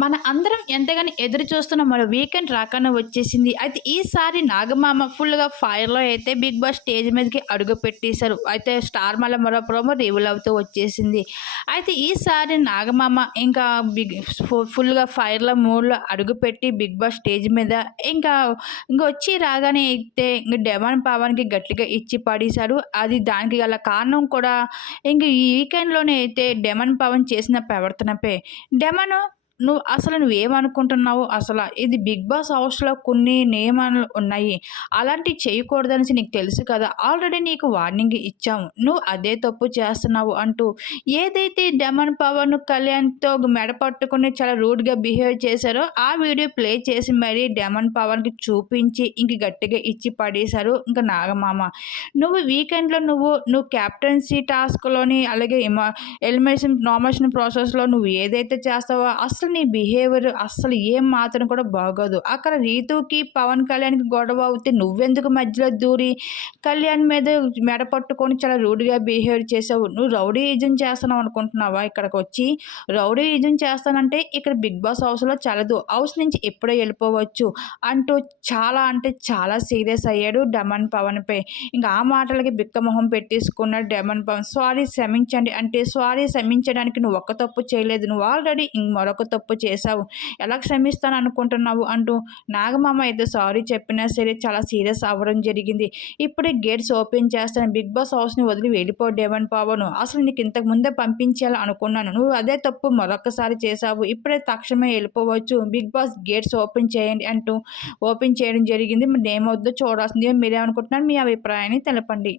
మన అందరం ఎంతగానో ఎదురు చూస్తున్న మరో వీకెండ్ రాకనే వచ్చేసింది. అయితే ఈసారి నాగమామ ఫుల్గా ఫైర్లో అయితే బిగ్ బాస్ స్టేజ్ మీదకి అడుగు పెట్టేశారు. అయితే స్టార్ మళ్ళీ మరో ప్రోమో రివీల్ అవుతూ వచ్చేసింది. అయితే ఈసారి నాగమామ ఇంకా బిగ్ ఫుల్గా ఫైర్లో మూడ్లో అడుగుపెట్టి బిగ్ బాస్ స్టేజ్ మీద ఇంకా ఇంకా వచ్చి రాగానే అయితే ఇంక డెమాన్ పవన్కి గట్టిగా ఇచ్చి పడేశారు. అది దానికి గల కారణం కూడా ఇంక ఈ వీకెండ్లోనే అయితే డెమన్ పవన్ చేసిన ప్రవర్తనపై. డెమన్ నువ్వు అసలు నువ్వేమనుకుంటున్నావు? అసలు ఇది బిగ్ బాస్ హౌస్లో కొన్ని నియమాలు ఉన్నాయి. అలాంటివి చేయకూడదనేసి నీకు తెలుసు కదా. ఆల్రెడీ నీకు వార్నింగ్ ఇచ్చాము. నువ్వు అదే తప్పు చేస్తున్నావు అంటూ ఏదైతే డెమన్ పవన్ కళ్యాణ్తో మెడ పట్టుకుని చాలా రూడ్గా బిహేవ్ చేశారో ఆ వీడియో ప్లే చేసి మరీ డెమన్ పవన్కి చూపించి ఇంక గట్టిగా ఇచ్చి పడేశారు ఇంకా నాగమామ. నువ్వు వీకెండ్లో నువ్వు నువ్వు క్యాప్టెన్సీ టాస్క్లోని అలాగే ఎలిమినేషన్ నామినేషన్ ప్రాసెస్లో నువ్వు ఏదైతే చేస్తావో అసలు నీ బిహేవియర్ అస్సలు ఏం మాత్రం కూడా బాగోదు. అక్కడ రీతుకి పవన్ కళ్యాణ్కి గొడవ అవుతే నువ్వెందుకు మధ్యలో దూరి కళ్యాణ్ మీద మెడ పట్టుకొని చాలా రూడ్గా బిహేవ్ చేసావు. నువ్వు రౌడీ చేస్తున్నావు అనుకుంటున్నావా ఇక్కడికి వచ్చి రౌడీ ఈజం చేస్తానంటే ఇక్కడ బిగ్ బాస్ హౌస్లో చలదు హౌస్ నుంచి ఎప్పుడో వెళ్ళిపోవచ్చు అంటూ చాలా అంటే చాలా సీరియస్ అయ్యాడు డమన్ పవన్పై. ఇంకా ఆ మాటలకి బిక్కమొహం పెట్టేసుకున్నాడు డమన్ పవన్ సారీ క్షమించండి అంటే సారీ క్షమించడానికి నువ్వు ఒక్క తప్పు చేయలేదు. నువ్వు ఆల్రెడీ మరొక తప్పు తప్పు చేశావు. ఎలా క్షమిస్తాను అనుకుంటున్నావు అంటూ నాగమామ అయితే సారీ చెప్పినా సరే చాలా సీరియస్ అవ్వడం జరిగింది. ఇప్పుడే గేట్స్ ఓపెన్ చేస్తాను. బిగ్ బాస్ హౌస్ని వదిలి వెళ్ళిపోడేవని పావను. అసలు నీకు ఇంతకు ముందే పంపించాలి అనుకున్నాను. నువ్వు అదే తప్పు మరొకసారి చేశావు. ఇప్పుడే తక్షణమే వెళ్ళిపోవచ్చు. బిగ్ బాస్ గేట్స్ ఓపెన్ చేయండి అంటూ ఓపెన్ చేయడం జరిగింది. మరి ఏమవుద్దో చూడాల్సింది మీరేమనుకుంటున్నారు? మీ అభిప్రాయాన్ని తెలపండి.